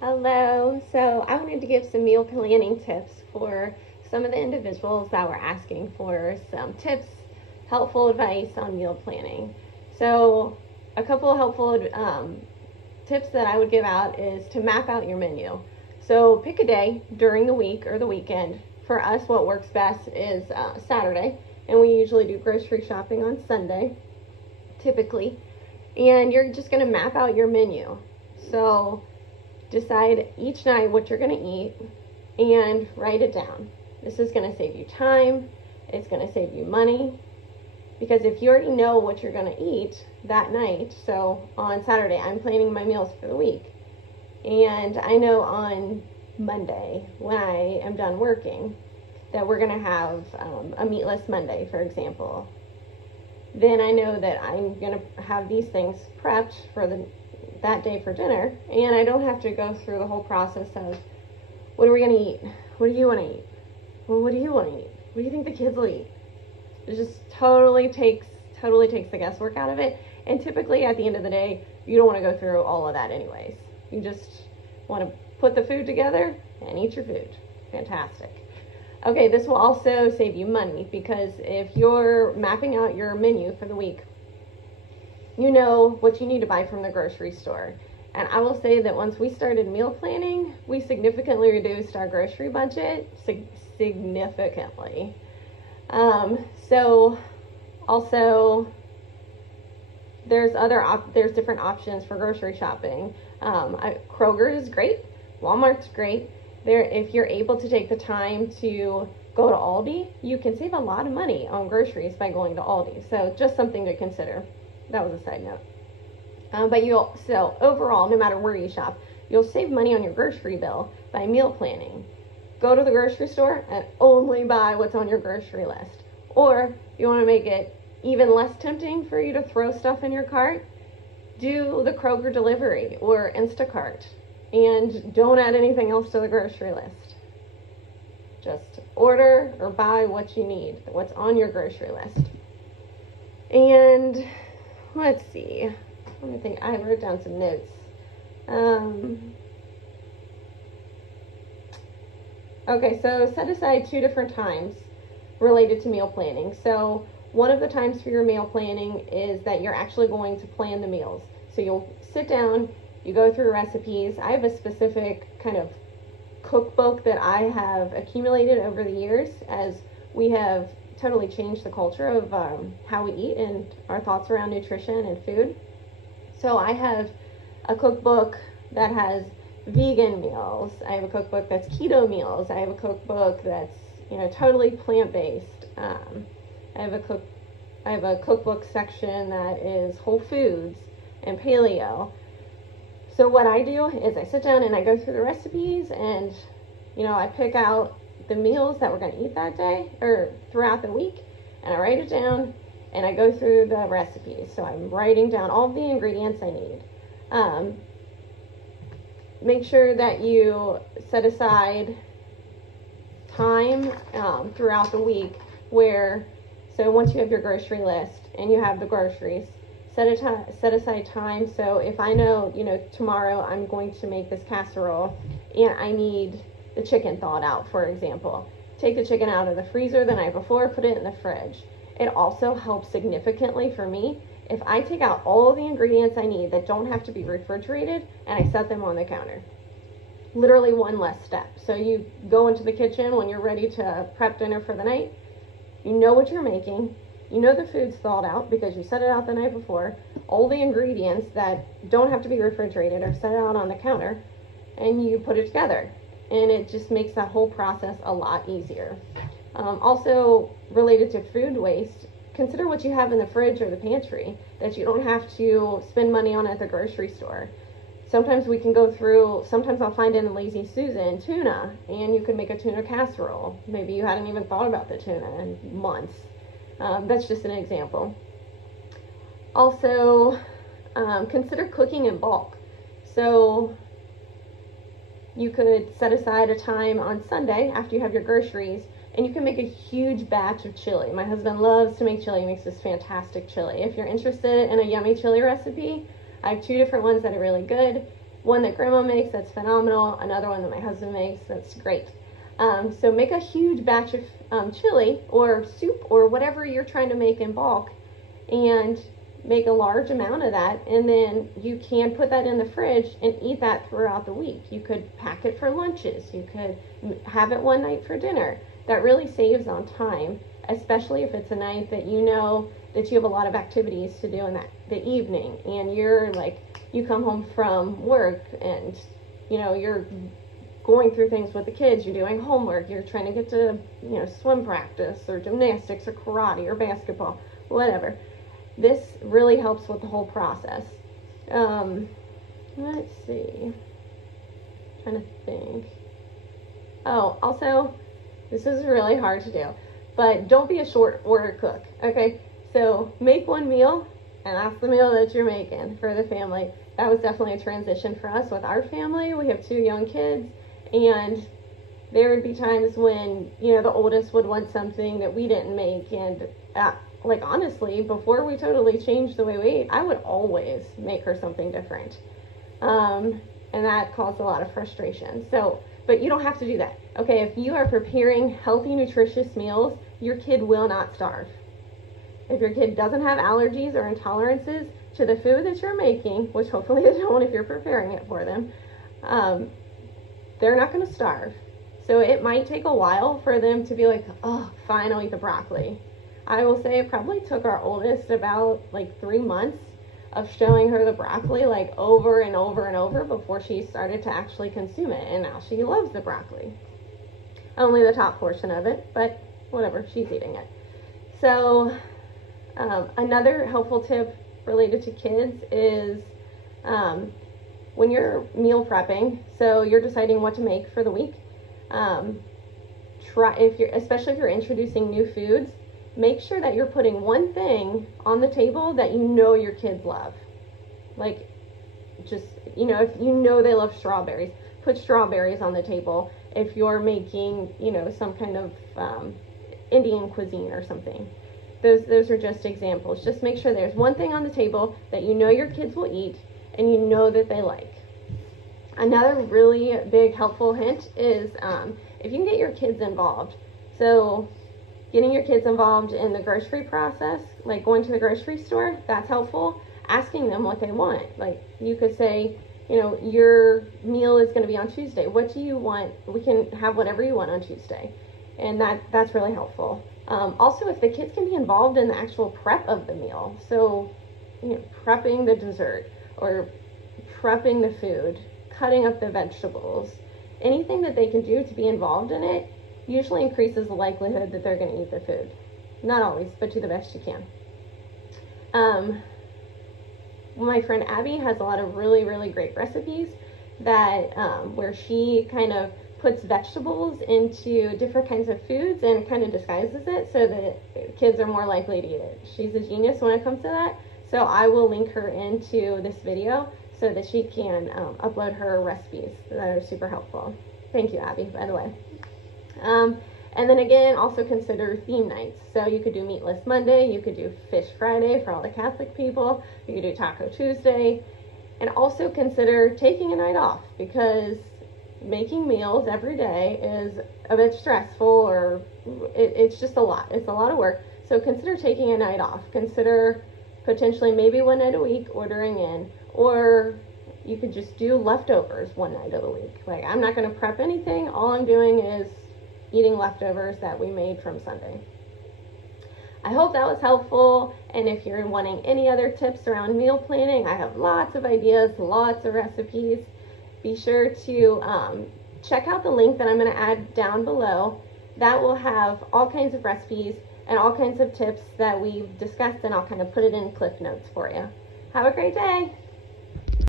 Hello. So I wanted to give some meal planning tips for some of the individuals that were asking for some tips, helpful advice on meal planning. So a couple of helpful tips that I would give out is to map out your menu. So pick a day during the week or the weekend. For us, what works best is Saturday, and we usually do grocery shopping on Sunday, typically. And you're just going to map out your menu. So decide each night what you're going to eat and write it down. This is going to save you time. It's going to save you money. Because if you already know what you're going to eat that night, so on Saturday, I'm planning my meals for the week. And I know on Monday, when I am done working, that we're going to have a meatless Monday, for example. Then I know that I'm going to have these things prepped for that day for dinner, and I don't have to go through the whole process of what are we going to eat? What do you want to eat? Well, what do you want to eat? What do you think the kids will eat? It just totally takes the guesswork out of it. And typically at the end of the day, you don't want to go through all of that anyways. You just want to put the food together and eat your food. Fantastic. Okay, this will also save you money because if you're mapping out your menu for the week, you know what you need to buy from the grocery store. And I will say that once we started meal planning, we significantly reduced our grocery budget, significantly. So also there's different options for grocery shopping. Kroger is great. Walmart's great. If you're able to take the time to go to Aldi, you can save a lot of money on groceries by going to Aldi. So just something to consider. That was a side note. So overall, no matter where you shop, you'll save money on your grocery bill by meal planning. Go to the grocery store and only buy what's on your grocery list. Or you want to make it even less tempting for you to throw stuff in your cart, do the Kroger delivery or Instacart and don't add anything else to the grocery list. Just order or buy what you need, what's on your grocery list. And let's see. Let me think. I wrote down some notes. Okay, so set aside 2 different times related to meal planning. So one of the times for your meal planning is that you're actually going to plan the meals. So you'll sit down, you go through recipes. I have a specific kind of cookbook that I have accumulated over the years as we have totally changed the culture of how we eat and our thoughts around nutrition and food. So I have a cookbook that has vegan meals. I have a cookbook that's keto meals. I have a cookbook that's totally plant-based. I have a cookbook section that is whole foods and paleo. So what I do is I sit down and I go through the recipes and I pick out the meals that we're going to eat that day or throughout the week, and I write it down and I go through the recipes. So I'm writing down all the ingredients I need. Make sure that you set aside time throughout the week so once you have your grocery list and you have the groceries, set aside time. So if I know, tomorrow I'm going to make this casserole and I need the chicken thawed out, for example, take the chicken out of the freezer the night before, put it in the fridge. It also helps significantly for me if I take out all the ingredients I need that don't have to be refrigerated and I set them on the counter. Literally one less step. So you go into the kitchen when you're ready to prep dinner for the night. You know what you're making. You know the food's thawed out because you set it out the night before. All the ingredients that don't have to be refrigerated are set out on the counter, and you put it together. And it just makes that whole process a lot easier. Also, related to food waste, consider what you have in the fridge or the pantry that you don't have to spend money on at the grocery store. Sometimes I'll find in Lazy Susan tuna, and you could make a tuna casserole. Maybe you hadn't even thought about the tuna in months. That's just an example. Also, consider cooking in bulk. So you could set aside a time on Sunday after you have your groceries, and you can make a huge batch of chili. My husband loves to make chili. He makes this fantastic chili. If you're interested in a yummy chili recipe, I have 2 different ones that are really good. one that grandma makes, that's phenomenal. Another one that my husband makes, that's great. So make a huge batch of chili or soup or whatever you're trying to make in bulk, and make a large amount of that, and then you can put that in the fridge and eat that throughout the week. You could pack it for lunches, you could have it one night for dinner. That really saves on time, especially if it's a night that you know that you have a lot of activities to do in the evening, and you come home from work and you're going through things with the kids, you're doing homework, you're trying to get to swim practice or gymnastics or karate or basketball, whatever. This really helps with the whole process. Let's see. I'm trying to think. Oh, also, this is really hard to do, but don't be a short order cook, okay? So make one meal, and that's the meal that you're making for the family. That was definitely a transition for us with our family. We have 2 young kids, and there would be times when, the oldest would want something that we didn't make, and honestly, before we totally changed the way we ate, I would always make her something different. And that caused a lot of frustration. But you don't have to do that. Okay, if you are preparing healthy, nutritious meals, your kid will not starve. If your kid doesn't have allergies or intolerances to the food that you're making, which hopefully they don't if you're preparing it for them, they're not going to starve. So it might take a while for them to be like, oh, fine, I'll eat the broccoli. I will say it probably took our oldest about 3 months of showing her the broccoli over and over and over before she started to actually consume it, and now she loves the broccoli. Only the top portion of it, but whatever, she's eating it. So another helpful tip related to kids is when you're meal prepping, so you're deciding what to make for the week, especially if you're introducing new foods, make sure that you're putting one thing on the table that your kids love. If they love strawberries, put strawberries on the table. If you're making, some kind of Indian cuisine or something. Those are just examples. Just make sure there's one thing on the table that your kids will eat and that they like. Another really big helpful hint is if you can get your kids involved. So getting your kids involved in the grocery process, going to the grocery store, that's helpful. Asking them what they want. You could say, your meal is going to be on Tuesday. What do you want? We can have whatever you want on Tuesday. And that's really helpful. Also, if the kids can be involved in the actual prep of the meal. So, prepping the dessert or prepping the food, cutting up the vegetables, anything that they can do to be involved in it usually increases the likelihood that they're going to eat the food. Not always, but to the best you can. My friend Abby has a lot of really, really great recipes that where she kind of puts vegetables into different kinds of foods and kind of disguises it so that kids are more likely to eat it. She's a genius when it comes to that. So I will link her into this video so that she can upload her recipes that are super helpful. Thank you, Abby, by the way. And then again, also consider theme nights. So you could do Meatless Monday, you could do Fish Friday for all the Catholic people, you could do Taco Tuesday, and also consider taking a night off, because making meals every day is a bit stressful, or it's just a lot. It's a lot of work. So consider taking a night off. Consider potentially maybe one night a week ordering in, or you could just do leftovers one night of the week. I'm not going to prep anything. All I'm doing is eating leftovers that we made from Sunday. I hope that was helpful, and if you're wanting any other tips around meal planning, I have lots of ideas, lots of recipes. Be sure to check out the link that I'm going to add down below. That will have all kinds of recipes and all kinds of tips that we've discussed, and I'll kind of put it in clip notes for you. Have a great day.